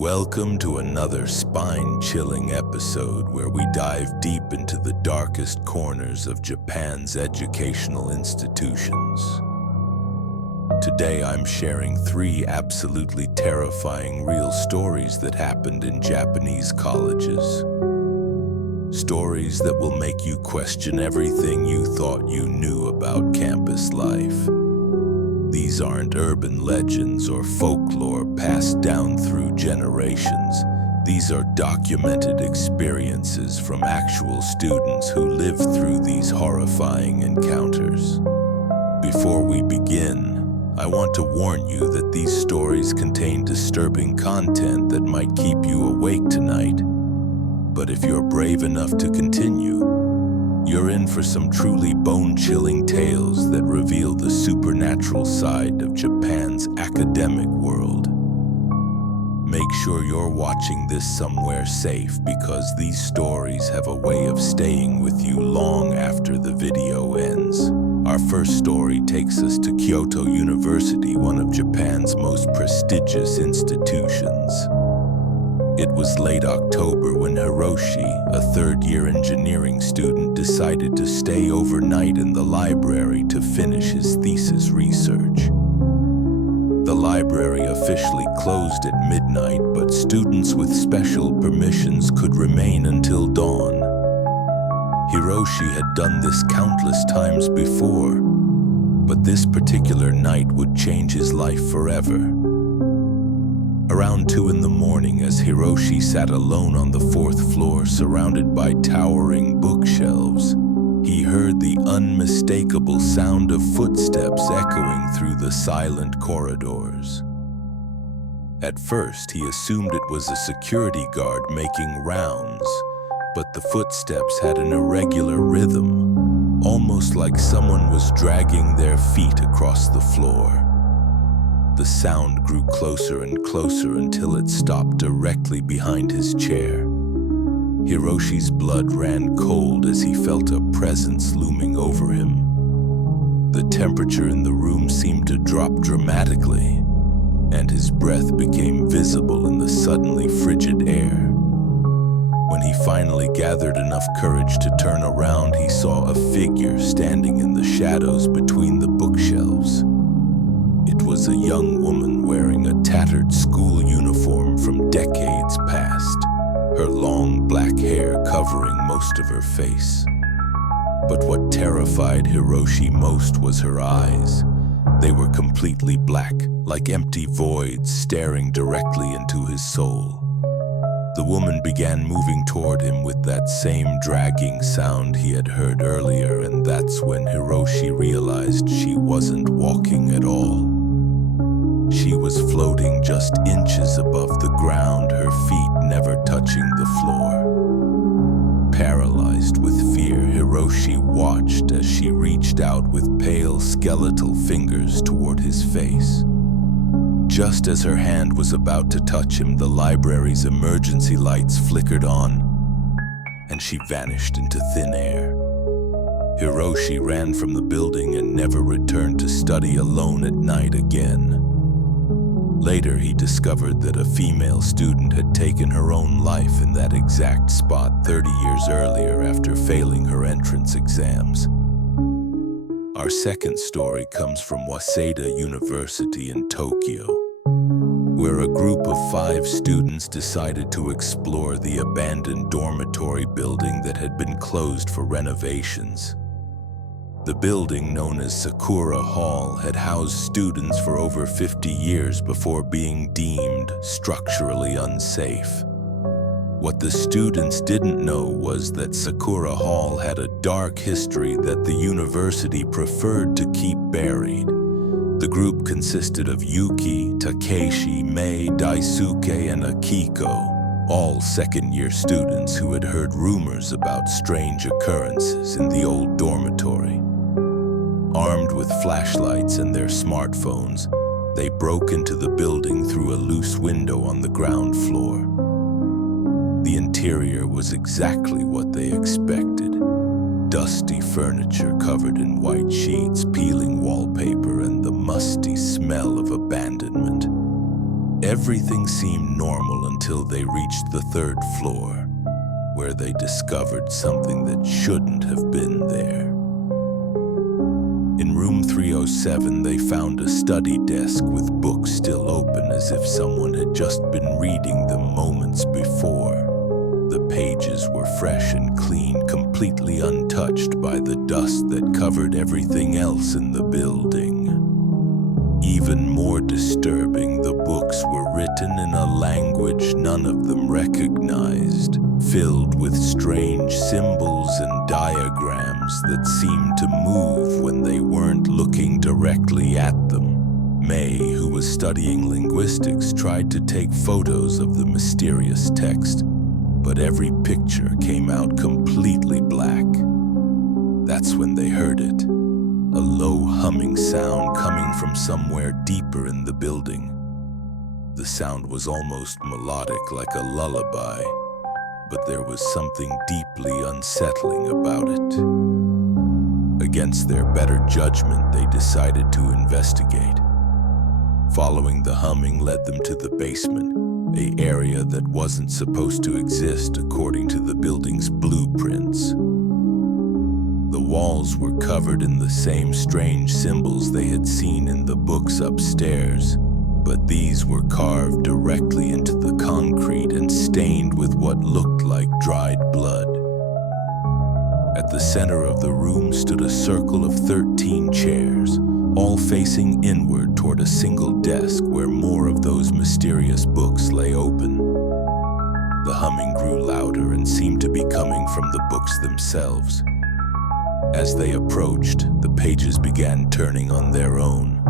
Welcome to another spine-chilling episode where we dive deep into the darkest corners of Japan's educational institutions. Today I'm sharing 3 absolutely terrifying real stories that happened in Japanese colleges. Stories that will make you question everything you thought you knew about campus life. These aren't urban legends or folklore passed down through generations. These are documented experiences from actual students who lived through these horrifying encounters. Before we begin, I want to warn you that these stories contain disturbing content that might keep you awake tonight. But if you're brave enough to continue, you're in for some truly bone-chilling tales that reveal the supernatural side of Japan's academic world. Make sure you're watching this somewhere safe because these stories have a way of staying with you long after the video ends. Our first story takes us to Kyoto University, one of Japan's most prestigious institutions. It was late October when Hiroshi, a third-year engineering student, decided to stay overnight in the library to finish his thesis research. The library officially closed at midnight, but students with special permissions could remain until dawn. Hiroshi had done this countless times before, but this particular night would change his life forever. Around 2 in the morning, as Hiroshi sat alone on the 4th floor surrounded by towering bookshelves, he heard the unmistakable sound of footsteps echoing through the silent corridors. At first, he assumed it was a security guard making rounds, but the footsteps had an irregular rhythm, almost like someone was dragging their feet across the floor. The sound grew closer and closer until it stopped directly behind his chair. Hiroshi's blood ran cold as he felt a presence looming over him. The temperature in the room seemed to drop dramatically, and his breath became visible in the suddenly frigid air. When he finally gathered enough courage to turn around, he saw a figure standing in the shadows between the bookshelves. It was a young woman wearing a tattered school uniform from decades past, her long black hair covering most of her face. But what terrified Hiroshi most was her eyes. They were completely black, like empty voids staring directly into his soul. The woman began moving toward him with that same dragging sound he had heard earlier, and that's when Hiroshi realized she wasn't walking at all. She was floating just inches above the ground, her feet never touching the floor. Paralyzed with fear, Hiroshi watched as she reached out with pale, skeletal fingers toward his face. Just as her hand was about to touch him, the library's emergency lights flickered on, and she vanished into thin air. Hiroshi ran from the building and never returned to study alone at night again. Later, he discovered that a female student had taken her own life in that exact spot 30 years earlier after failing her entrance exams. Our second story comes from Waseda University in Tokyo, where a group of 5 students decided to explore the abandoned dormitory building that had been closed for renovations. The building, known as Sakura Hall, had housed students for over 50 years before being deemed structurally unsafe. What the students didn't know was that Sakura Hall had a dark history that the university preferred to keep buried. The group consisted of Yuki, Takeshi, Mei, Daisuke, and Akiko, all second-year students who had heard rumors about strange occurrences in the old dormitory. Armed with flashlights and their smartphones, they broke into the building through a loose window on the ground floor. The interior was exactly what they expected. Dusty furniture covered in white sheets, peeling wallpaper, and the musty smell of abandonment. Everything seemed normal until they reached the third floor, where they discovered something that shouldn't have been there. In room 307, they found a study desk with books still open as if someone had just been reading them moments before. The pages were fresh and clean, completely untouched by the dust that covered everything else in the building. Even more disturbing, the books were written in a language none of them recognized, filled with strange symbols and diagrams that seemed to move when they weren't looking directly at them. May, who was studying linguistics, tried to take photos of the mysterious text, but every picture came out completely black. That's when they heard it. A low humming sound coming from somewhere deeper in the building. The sound was almost melodic, like a lullaby, but there was something deeply unsettling about it. Against their better judgment, they decided to investigate. Following the humming led them to the basement, an area that wasn't supposed to exist according to the building's blueprints. The walls were covered in the same strange symbols they had seen in the books upstairs, but these were carved directly into the concrete and stained with what looked like dried blood. At the center of the room stood a circle of 13 chairs, all facing inward toward a single desk where more of those mysterious books lay open. The humming grew louder and seemed to be coming from the books themselves. As they approached, the pages began turning on their own,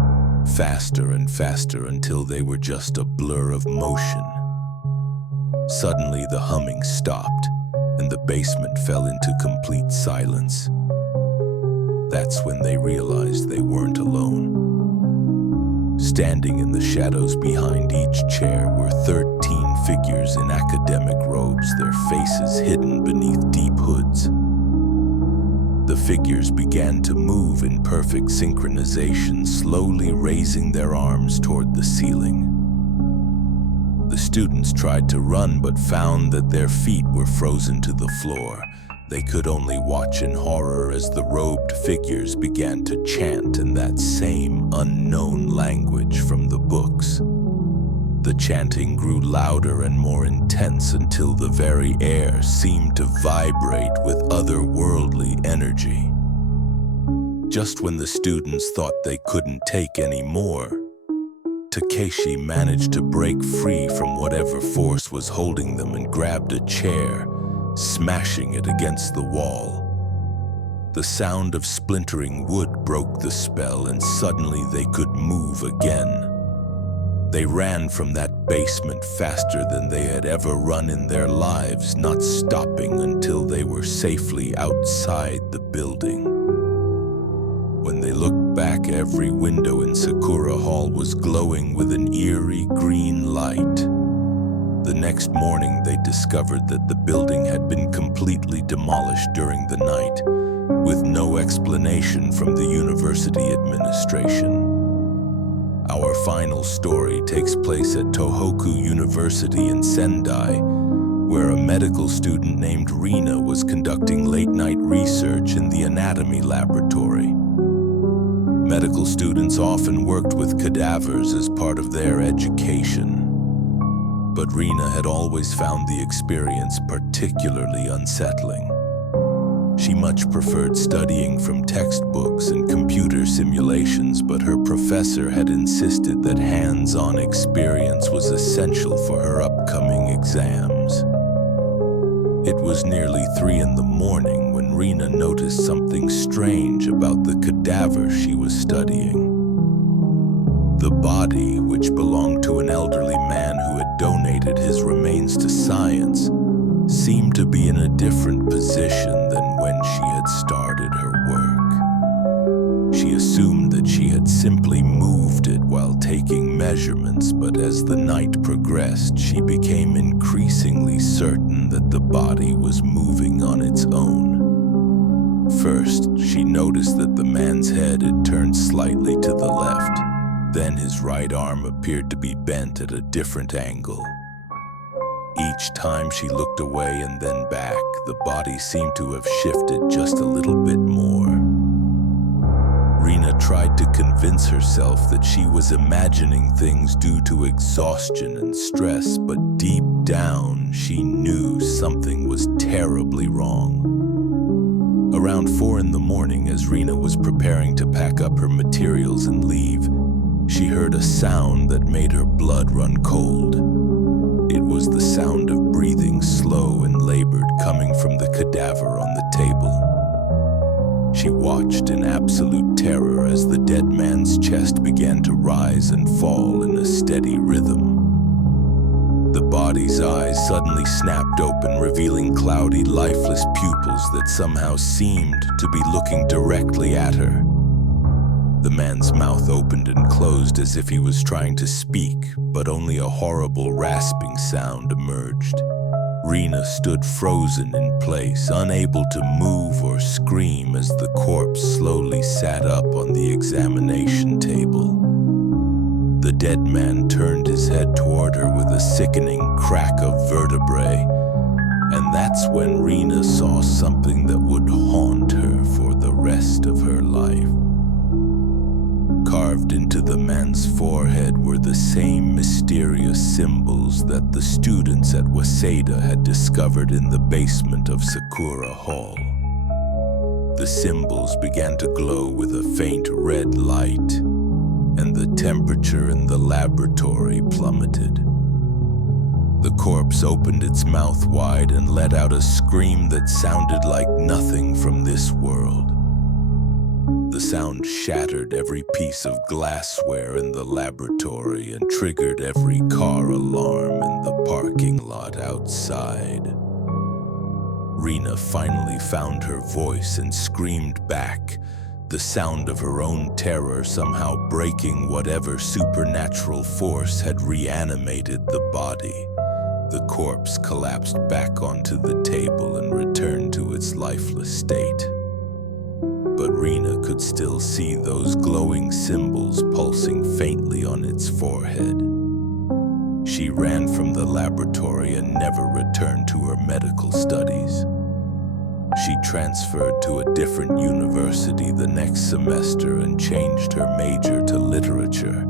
faster and faster until they were just a blur of motion. Suddenly, the humming stopped, and the basement fell into complete silence. That's when they realized they weren't alone. Standing in the shadows behind each chair were 13 figures in academic robes, their faces hidden beneath deep hoods. The figures began to move in perfect synchronization, slowly raising their arms toward the ceiling. The students tried to run but found that their feet were frozen to the floor. They could only watch in horror as the robed figures began to chant in that same unknown language from the books. The chanting grew louder and more intense until the very air seemed to vibrate with otherworldly energy. Just when the students thought they couldn't take any more, Takeshi managed to break free from whatever force was holding them and grabbed a chair, smashing it against the wall. The sound of splintering wood broke the spell, and suddenly they could move again. They ran from that basement faster than they had ever run in their lives, not stopping until they were safely outside the building. When they looked back, every window in Sakura Hall was glowing with an eerie green light. The next morning, they discovered that the building had been completely demolished during the night, with no explanation from the university administration. Our final story takes place at Tohoku University in Sendai, where a medical student named Rina was conducting late-night research in the anatomy laboratory. Medical students often worked with cadavers as part of their education, but Rina had always found the experience particularly unsettling. She much preferred studying from textbooks and computer simulations, but her professor had insisted that hands-on experience was essential for her upcoming exams. It was nearly 3 a.m. when Rina noticed something strange about the cadaver she was studying. The body, which belonged to an elderly man who had donated his remains to science, seemed to be in a different position than when she had started her work. She assumed that she had simply moved it while taking measurements, but as the night progressed, she became increasingly certain that the body was moving on its own. First, she noticed that the man's head had turned slightly to the left, Then his right arm appeared to be bent at a different angle. Each time she looked away and then back, the body seemed to have shifted just a little bit more. Rena tried to convince herself that she was imagining things due to exhaustion and stress, but deep down, she knew something was terribly wrong. Around 4 in the morning, as Rena was preparing to pack up her materials and leave, she heard a sound that made her blood run cold. It was the sound of breathing, slow and labored, coming from the cadaver on the table. She watched in absolute terror as the dead man's chest began to rise and fall in a steady rhythm. The body's eyes suddenly snapped open, revealing cloudy, lifeless pupils that somehow seemed to be looking directly at her. The man's mouth opened and closed as if he was trying to speak, but only a horrible rasping sound emerged. Rena stood frozen in place, unable to move or scream as the corpse slowly sat up on the examination table. The dead man turned his head toward her with a sickening crack of vertebrae, and that's when Rena saw something that would haunt her for the rest of her life. Carved into the man's forehead were the same mysterious symbols that the students at Waseda had discovered in the basement of Sakura Hall. The symbols began to glow with a faint red light, and the temperature in the laboratory plummeted. The corpse opened its mouth wide and let out a scream that sounded like nothing from this world. The sound shattered every piece of glassware in the laboratory and triggered every car alarm in the parking lot outside. Rena finally found her voice and screamed back, the sound of her own terror somehow breaking whatever supernatural force had reanimated the body. The corpse collapsed back onto the table and returned to its lifeless state. But Rena could still see those glowing symbols pulsing faintly on its forehead. She ran from the laboratory and never returned to her medical studies. She transferred to a different university the next semester and changed her major to literature,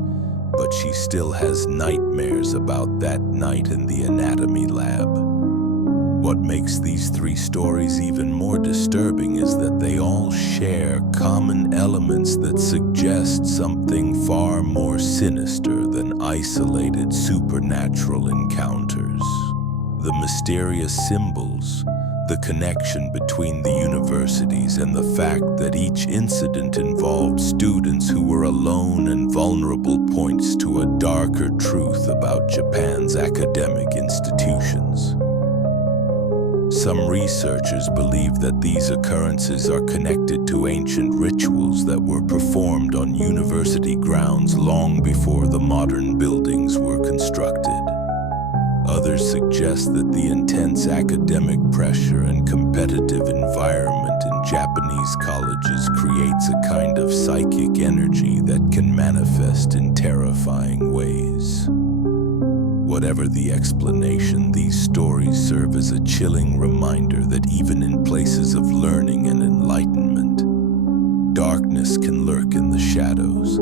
but she still has nightmares about that night in the anatomy lab. What makes these 3 stories even more disturbing is that they all share common elements that suggest something far more sinister than isolated supernatural encounters. The mysterious symbols, the connection between the universities, and the fact that each incident involved students who were alone and vulnerable points to a darker truth about Japan's academic institutions. Some researchers believe that these occurrences are connected to ancient rituals that were performed on university grounds long before the modern buildings were constructed. Others suggest that the intense academic pressure and competitive environment in Japanese colleges creates a kind of psychic energy that can manifest in terrifying ways. Whatever the explanation, these stories serve as a chilling reminder that even in places of learning and enlightenment, darkness can lurk in the shadows.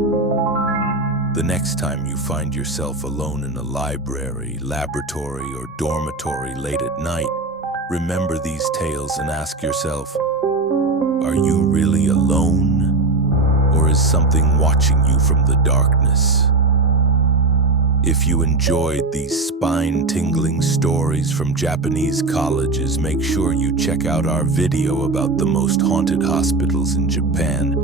The next time you find yourself alone in a library, laboratory, or dormitory late at night, remember these tales and ask yourself, are you really alone? Or is something watching you from the darkness? If you enjoyed these spine-tingling stories from Japanese colleges, make sure you check out our video about the most haunted hospitals in Japan,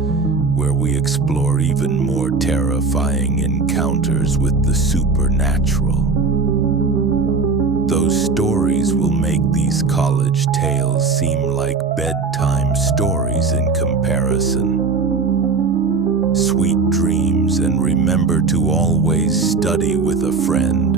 where we explore even more terrifying encounters with the supernatural. Those stories will make these college tales seem like bedtime stories in comparison. Sweet dreams, and remember to always study with a friend.